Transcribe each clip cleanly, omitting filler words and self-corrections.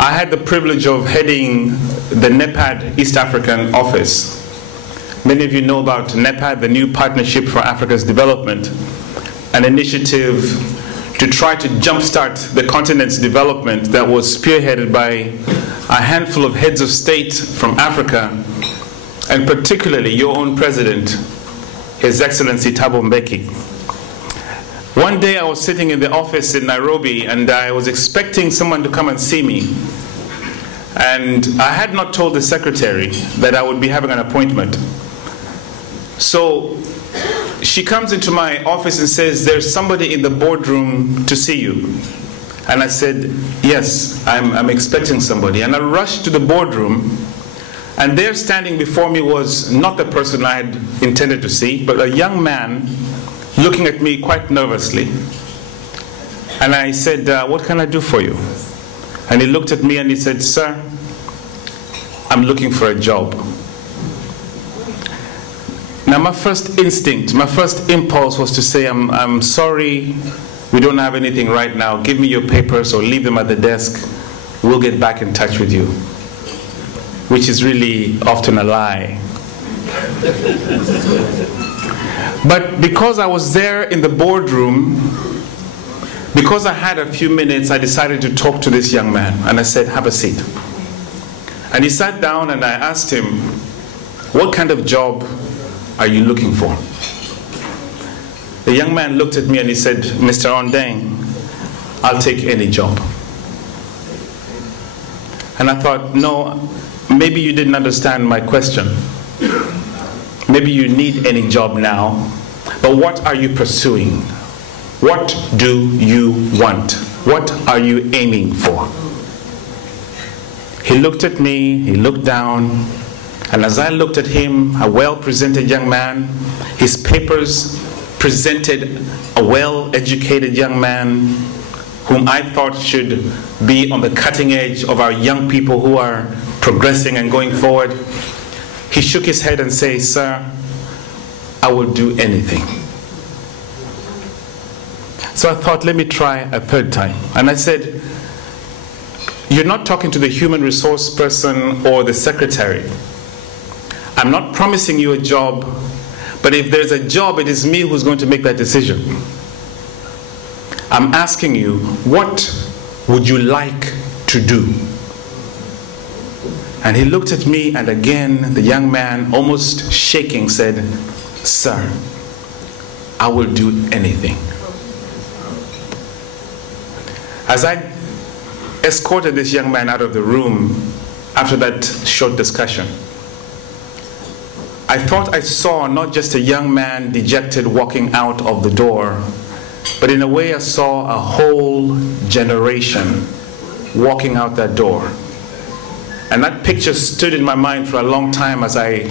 I had the privilege of heading the NEPAD East African office. Many of you know about NEPAD, the New Partnership for Africa's Development, an initiative to try to jumpstart the continent's development that was spearheaded by a handful of heads of state from Africa, and particularly your own president, His Excellency Thabo Mbeki. One day I was sitting in the office in Nairobi and I was expecting someone to come and see me. And I had not told the secretary that I would be having an appointment. So she comes into my office and says, "There's somebody in the boardroom to see you." And I said, "Yes, I'm expecting somebody." And I rushed to the boardroom, and there standing before me was not the person I had intended to see, but a young man looking at me quite nervously. And I said, "What can I do for you?" And he looked at me and he said, "Sir, I'm looking for a job." Now my first instinct, my first impulse was to say, I'm sorry, we don't have anything right now. Give me your papers or leave them at the desk. We'll get back in touch with you. Which is really often a lie. But because I was there in the boardroom, because I had a few minutes, I decided to talk to this young man. And I said, "Have a seat." And he sat down and I asked him, "What kind of job are you looking for?" The young man looked at me and he said, "Mr. Ondeng, I'll take any job." And I thought, no, maybe you didn't understand my question. Maybe you need any job now, but what are you pursuing? What do you want? What are you aiming for? He looked at me, he looked down, and as I looked at him, a well-presented young man, his papers presented a well-educated young man whom I thought should be on the cutting edge of our young people who are progressing and going forward. He shook his head and said, "Sir, I will do anything." So I thought, let me try a third time. And I said, "You're not talking to the human resource person or the secretary. I'm not promising you a job, but if there's a job, it is me who's going to make that decision. I'm asking you, what would you like to do?" And he looked at me, and again, the young man, almost shaking, said, "Sir, I will do anything." As I escorted this young man out of the room after that short discussion, I thought I saw not just a young man dejected walking out of the door, but in a way I saw a whole generation walking out that door. And that picture stood in my mind for a long time as I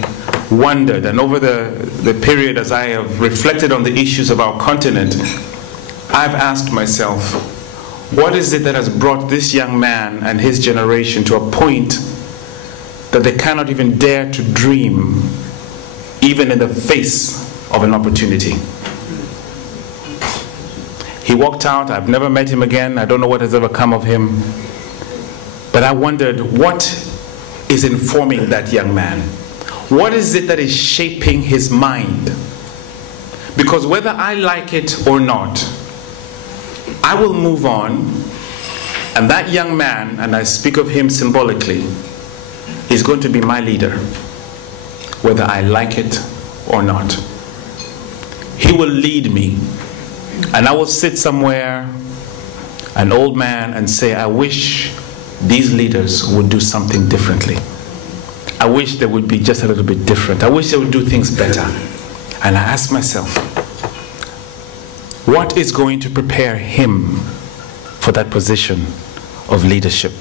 wondered, and over the period as I have reflected on the issues of our continent, I've asked myself, what is it that has brought this young man and his generation to a point that they cannot even dare to dream, even in the face of an opportunity? He walked out. I've never met him again. I don't know what has ever come of him. But I wondered, what is informing that young man? What is it that is shaping his mind? Because whether I like it or not, I will move on, and that young man, and I speak of him symbolically, is going to be my leader, whether I like it or not. He will lead me, and I will sit somewhere, an old man, and say, I wish these leaders would do something differently. I wish they would be just a little bit different. I wish they would do things better. And I ask myself, what is going to prepare him for that position of leadership?